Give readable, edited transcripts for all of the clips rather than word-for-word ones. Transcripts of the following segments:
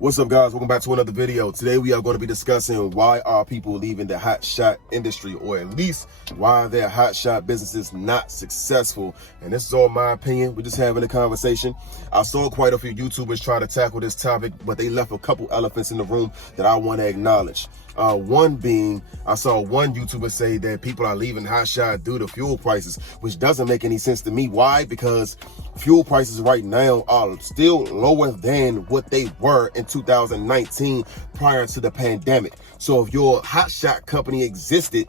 What's up, guys? Welcome back to another video. Today we are going to be discussing why are people leaving the hotshot industry, or at least why are their hotshot businesses not successful. And this is all my opinion. We're just having a conversation. I saw quite a few YouTubers try to tackle this topic, but they left a couple elephants in the room that I want to acknowledge. One being, I saw one YouTuber say that people are leaving hotshot due to fuel prices, which doesn't make any sense to me. Why? Because fuel prices right now are still lower than what they were in 2019 prior to the pandemic. So if your hotshot company existed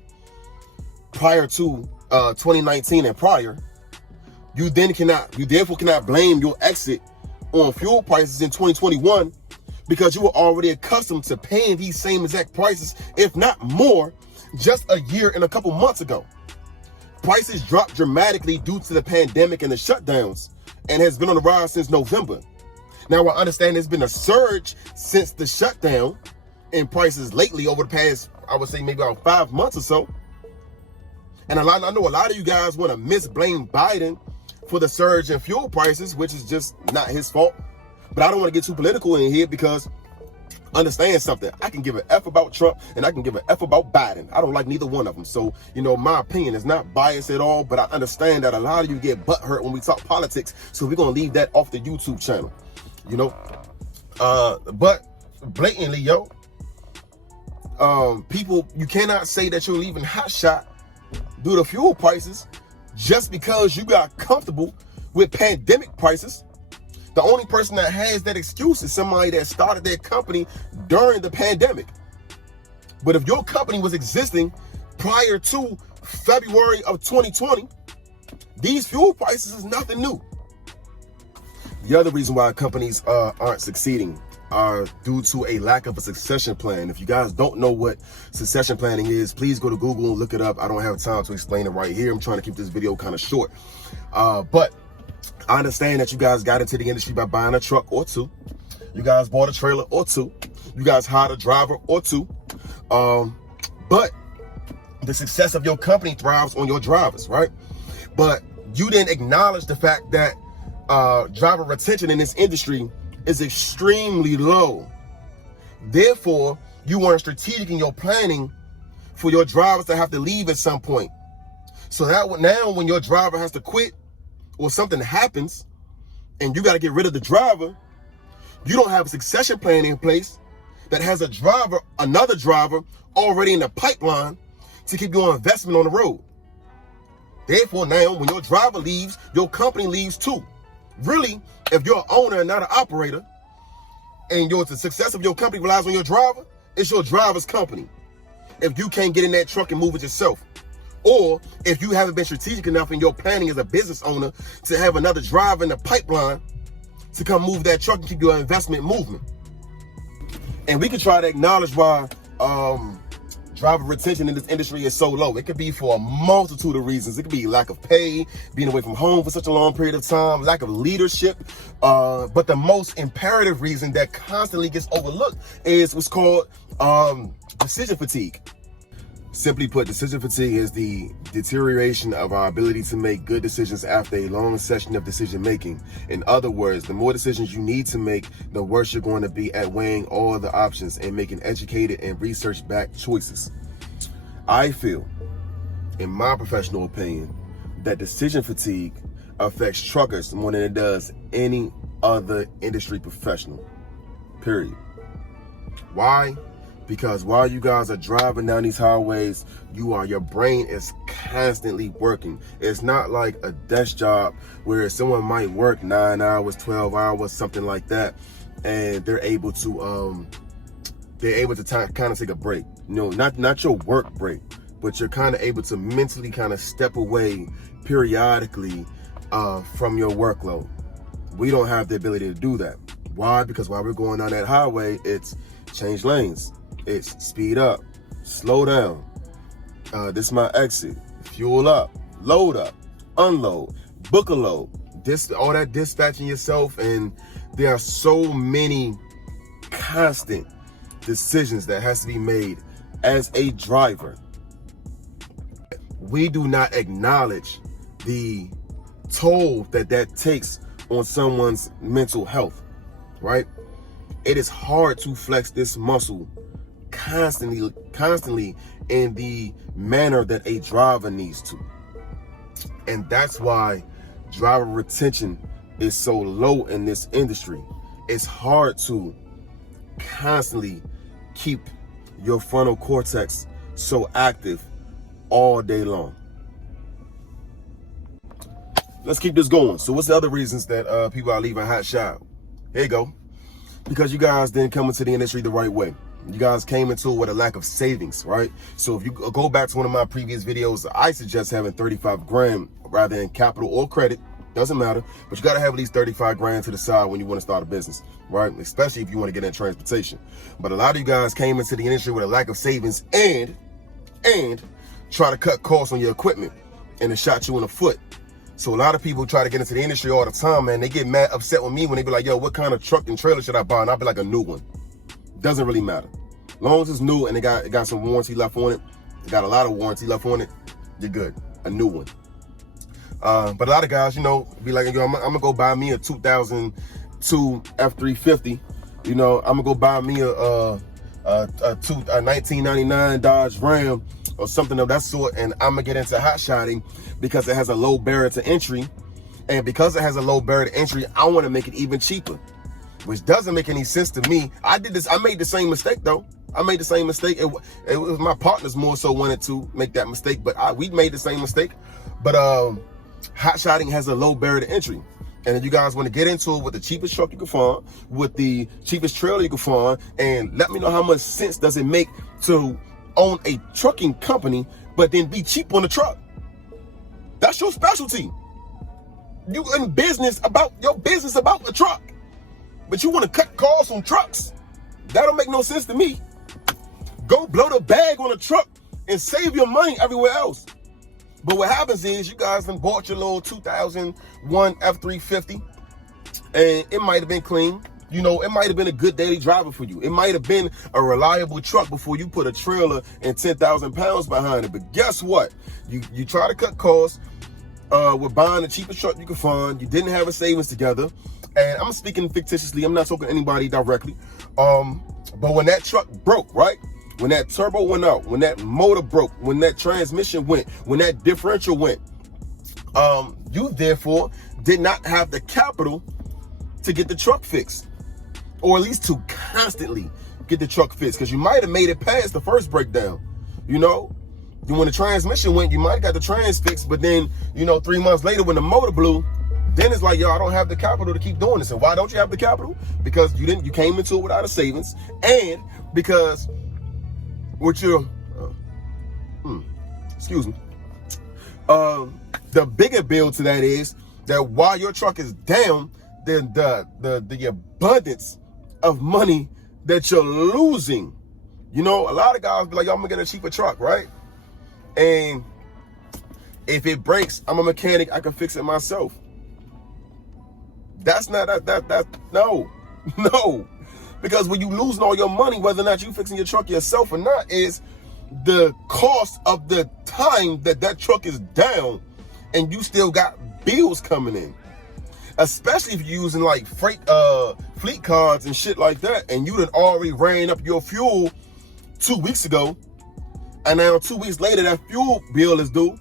prior to 2019 and prior, you therefore cannot blame your exit on fuel prices in 2021, because you were already accustomed to paying these same exact prices, if not more, just a year and a couple months ago. Prices dropped dramatically due to the pandemic and the shutdowns, and has been on the rise since November. Now, I understand there's been a surge since the shutdown in prices lately over the past, I would say maybe about 5 months or so. And I know a lot of you guys want to misblame Biden for the surge in fuel prices, which is just not his fault. But I don't want to get too political in here, because understand something. I can give an F about Trump and I can give an F about Biden. I don't like neither one of them. So, my opinion is not biased at all, but I understand that a lot of you get butthurt when we talk politics. So we're going to leave that off the YouTube channel, but blatantly, people, you cannot say that you're leaving hotshot due to fuel prices just because you got comfortable with pandemic prices. The only person that has that excuse is somebody that started their company during the pandemic. But if your company was existing prior to February of 2020, these fuel prices is nothing new. The other reason why companies aren't succeeding are due to a lack of a succession plan. If you guys don't know what succession planning is, please go to Google and look it up. I don't have time to explain it right here. I'm trying to keep this video kind of short. But I understand that you guys got into the industry by buying a truck or two. You guys bought a trailer or two. You guys hired a driver or two. But the success of your company thrives on your drivers, right? But you didn't acknowledge the fact that driver retention in this industry is extremely low. Therefore, you weren't strategic in your planning for your drivers to have to leave at some point. So that now when your driver has to quit, or something happens and you got to get rid of the driver, you don't have a succession plan in place that has another driver already in the pipeline to keep your investment on the road. Therefore, now when your driver leaves, your company leaves too. Really, if you're an owner and not an operator, and the success of your company relies on your driver, it's your driver's company. If you can't get in that truck and move it yourself, or if you haven't been strategic enough in your planning as a business owner to have another driver in the pipeline to come move that truck and keep your investment moving. And we can try to acknowledge why driver retention in this industry is so low. It could be for a multitude of reasons. It could be lack of pay, being away from home for such a long period of time, lack of leadership. But the most imperative reason that constantly gets overlooked is what's called decision fatigue. Simply put, decision fatigue is the deterioration of our ability to make good decisions after a long session of decision making. In other words, the more decisions you need to make, the worse you're going to be at weighing all the options and making educated and research-backed choices. I feel, in my professional opinion, that decision fatigue affects truckers more than it does any other industry professional, period. Why? Because while you guys are driving down these highways, your brain is constantly working. It's not like a desk job where someone might work 9 hours, 12 hours, something like that, and they're able to kind of take a break. Not your work break, but you're kind of able to mentally kind of step away periodically from your workload. We don't have the ability to do that. Why? Because while we're going down that highway, it's change lanes. It's speed up, slow down. This is my exit. Fuel up, load up, unload, book a load. All that dispatching yourself, and there are so many constant decisions that has to be made as a driver. We do not acknowledge the toll that takes on someone's mental health, right? it is hard to flex this muscle constantly in the manner that a driver needs to. And that's why driver retention is so low in this industry. It's hard to constantly keep your frontal cortex so active all day long. Let's keep this going. So what's the other reasons that people are leaving Hotshot? Here you go. Because you guys didn't come into the industry the right way. You guys came into it with a lack of savings, right? So if you go back to one of my previous videos, I suggest having 35 grand rather than capital or credit. Doesn't matter, but you got to have at least 35 grand to the side when you want to start a business, right? Especially if you want to get in transportation. But a lot of you guys came into the industry with a lack of savings and try to cut costs on your equipment, and it shot you in the foot. So a lot of people try to get into the industry all the time, man. They get mad, upset with me when they be like, yo, what kind of truck and trailer should I buy? And I'll be like, a new one. Doesn't really matter. As long as it's new and it got some warranty left on it, it got a lot of warranty left on it, you're good. A new one. But a lot of guys, you know, be like, yo, I'm gonna go buy me a 2002 F350. You know, I'm gonna go buy me a 1999 Dodge Ram or something of that sort, and I'm gonna get into hotshotting because it has a low barrier to entry. And because it has a low barrier to entry, I want to make it even cheaper, which doesn't make any sense to me. I made the same mistake though. I made the same mistake. It was my partners more so wanted to make that mistake, but we made the same mistake. But hotshotting has a low barrier to entry. And if you guys want to get into it with the cheapest truck you can find, with the cheapest trailer you can find, and let me know how much sense does it make to own a trucking company, but then be cheap on the truck. That's your specialty. You in business about the truck, but you want to cut costs on trucks. That don't make no sense to me. Go blow the bag on a truck and save your money everywhere else. But what happens is you guys done bought your little 2001 F350, and it might have been clean. You know, it might have been a good daily driver for you. It might have been a reliable truck before you put a trailer and 10,000 pounds behind it. But guess what? You try to cut costs with buying the cheapest truck you can find. You didn't have a savings together. And I'm speaking fictitiously. I'm not talking to anybody directly. But when that truck broke, right? When that turbo went out, when that motor broke, when that transmission went, when that differential went, you therefore did not have the capital to get the truck fixed, or at least to constantly get the truck fixed, because you might have made it past the first breakdown. You know, when the transmission went, you might have got the trans fixed, but then, you know, 3 months later when the motor blew, then it's like, yo, I don't have the capital to keep doing this. And why don't you have the capital? Because you came into it without a savings, and because with your, excuse me, the bigger bill to that is that while your truck is down, then the abundance of money that you're losing. You know, a lot of guys be like, yo, I'm gonna get a cheaper truck, right? And if it breaks, I'm a mechanic, I can fix it myself. That's not no. Because when you losing all your money, whether or not you fixing your truck yourself or not, is the cost of the time that truck is down and you still got bills coming in. Especially if you're using like fleet cards and shit like that, and you done already ran up your fuel 2 weeks ago, and now 2 weeks later that fuel bill is due,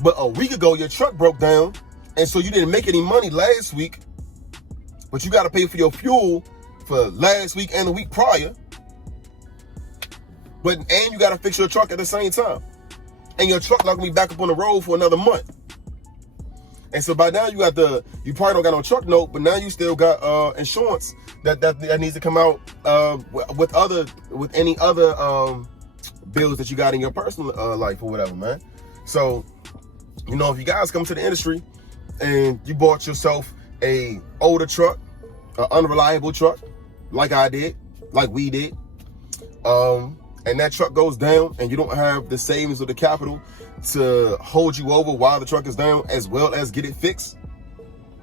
but a week ago your truck broke down, and so you didn't make any money last week, but you got to pay for your fuel for last week and the week prior, and you got to fix your truck at the same time, and your truck not gonna be back up on the road for another month. And so by now you probably don't got no truck note, but now you still got insurance that needs to come out with any other bills that you got in your personal life or whatever, man. So, you know, if you guys come to the industry and you bought yourself a older truck, an unreliable truck, like I did, like we did, and that truck goes down and you don't have the savings or the capital to hold you over while the truck is down, as well as get it fixed,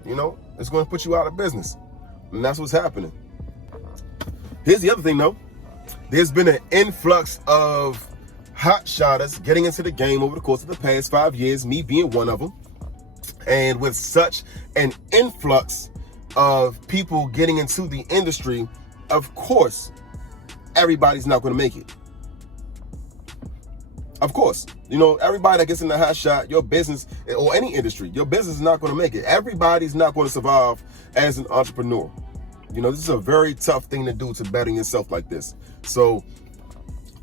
you know, it's going to put you out of business. And that's what's happening. Here's the other thing though. There's been an influx of hotshotters getting into the game over the course of the past 5 years, me being one of them. And with such an influx of people getting into the industry, of course, everybody's not going to make it. Of course, everybody that gets in the Hotshot, your business or any industry, your business is not going to make it. Everybody's not going to survive as an entrepreneur. This is a very tough thing to do, to better yourself like this. So,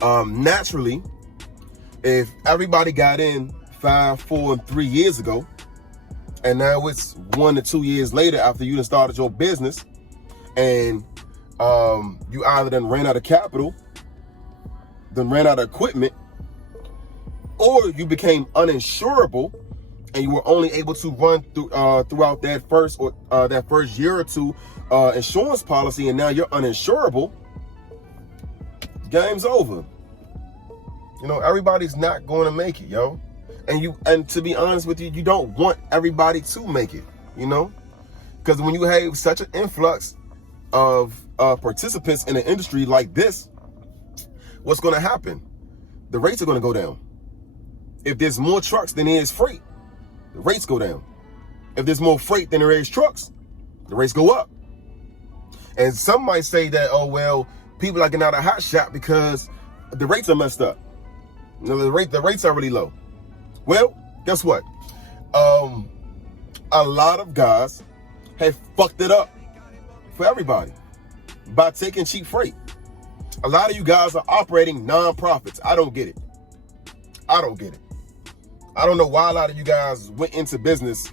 naturally, if everybody got in 5, 4, and 3 years ago, and now it's 1 to 2 years later after you done started your business, and you either then ran out of capital, then ran out of equipment, or you became uninsurable, and you were only able to run throughout that first year or two insurance policy, and now you're uninsurable, game's over. Everybody's not going to make it, yo. And to be honest with you, you don't want everybody to make it, because when you have such an influx of participants in an industry like this, what's going to happen? The rates are going to go down. If there's more trucks than there is freight, the rates go down. If there's more freight than there is trucks, the rates go up. And some might say that, oh, well, people are getting out of Hotshot because the rates are messed up. The rates are really low. Well, guess what? A lot of guys have fucked it up for everybody by taking cheap freight. A lot of you guys are operating non-profits. I don't get it. I don't know why a lot of you guys went into business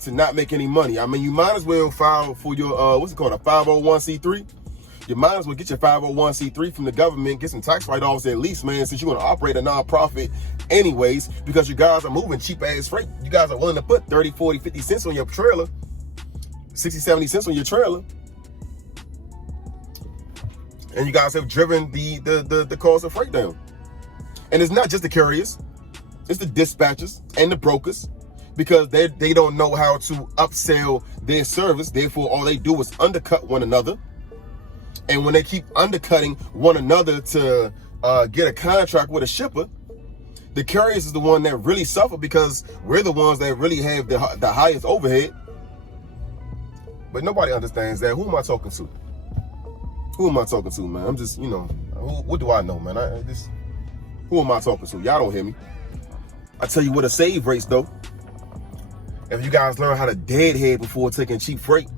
to not make any money. I mean, you might as well file for your, what's it called, a 501c3? You might as well get your 501c3 from the government, get some tax write-offs at least, man, since you want to operate a nonprofit anyways, because you guys are moving cheap-ass freight. You guys are willing to put 30, 40, 50 cents on your trailer, 60, 70 cents on your trailer. And you guys have driven the cost of freight down. And it's not just the carriers. It's the dispatchers and the brokers, because they don't know how to upsell their service. Therefore, all they do is undercut one another. And when they keep undercutting one another to get a contract with a shipper, the carriers is the one that really suffer, because we're the ones that really have the highest overhead. But nobody understands that. Who am I talking to? Who am I talking to, man? I'm just, what do I know, man? Who am I talking to? Y'all don't hear me. I tell you what, a save rates though. If you guys learn how to deadhead before taking cheap freight.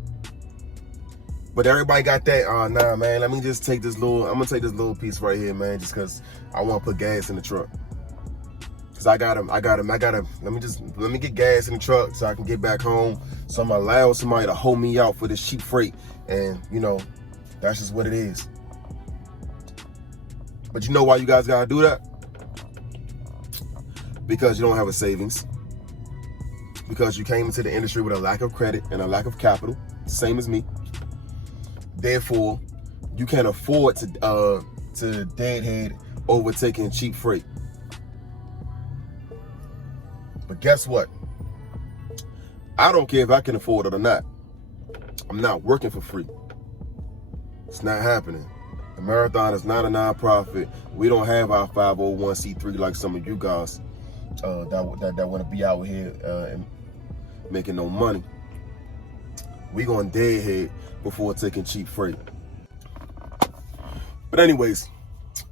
But everybody got that, nah, man, let me just take I'm gonna take this little piece right here, man, just cause I wanna put gas in the truck. Cause I gotta, let me get gas in the truck so I can get back home. So I'm allowed somebody to hold me out for this cheap freight. And that's just what it is. But you know why you guys gotta do that? Because you don't have a savings. Because you came into the industry with a lack of credit and a lack of capital, same as me. Therefore, you can't afford to deadhead over taking cheap freight. But guess what? I don't care if I can afford it or not. I'm not working for free. It's not happening. The Marathon is not a nonprofit. We don't have our 501c3 like some of you guys that want to be out here and making no money. We going deadhead before taking cheap freight. But anyways,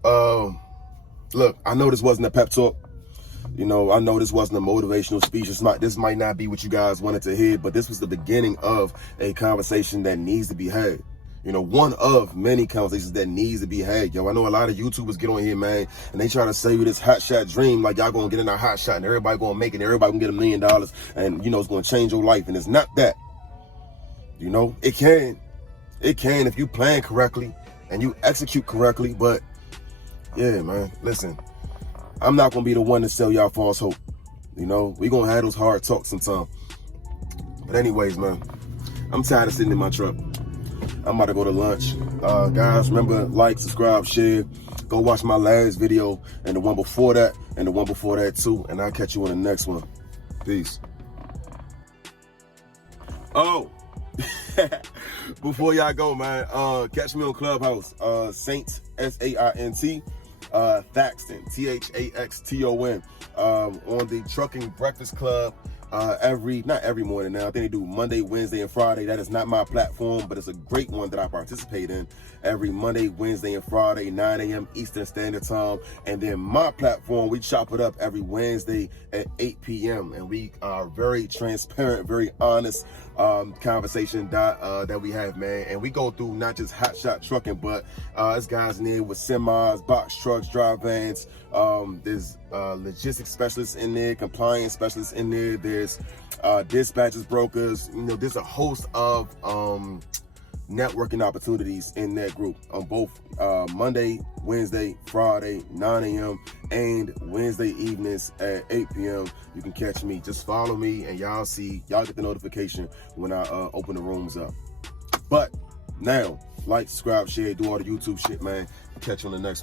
look, I know this wasn't a pep talk. I know this wasn't a motivational speech. This might not be what you guys wanted to hear, but this was the beginning of a conversation that needs to be had. One of many conversations that needs to be had. Yo, I know a lot of YouTubers get on here, man, and they try to sell you this hotshot dream, like y'all gonna get in a hotshot and everybody gonna make it, and everybody gonna get $1 million, and it's gonna change your life. And it's not that. It can if you plan correctly and you execute correctly. But yeah, man, listen, I'm not gonna be the one to sell y'all false hope. We gonna have those hard talks sometime. But anyways, man, I'm tired of sitting in my truck. I'm about to go to lunch. Guys, remember, like, subscribe, share. Go watch my last video and the one before that and the one before that too. And I'll catch you on the next one. Peace. Oh, before y'all go, man, catch me on ClubHouse. Saint, S-A-I-N-T, Thaxton, T-H-A-X-T-O-N, on the Trucking Breakfast Club not every morning now. I think they do Monday, Wednesday, and Friday. That is not my platform, but it's a great one that I participate in every Monday, Wednesday, and Friday, 9 a.m. Eastern Standard Time. And then my platform, we chop it up every Wednesday at 8 p.m. And we are very transparent, very honest conversation that we have, man. And we go through not just hotshot trucking, but there's guys in there with semis, box trucks, dry vans. There's logistics specialists in there, compliance specialists in there. There's dispatchers, brokers. You know, there's a host of networking opportunities in that group on both Monday, Wednesday, Friday, 9 a.m. and Wednesday evenings at 8 p.m. You can catch me. Just follow me and y'all get the notification when I open the rooms up. But now, like, subscribe, share, do all the YouTube shit, man. Catch you on the next one.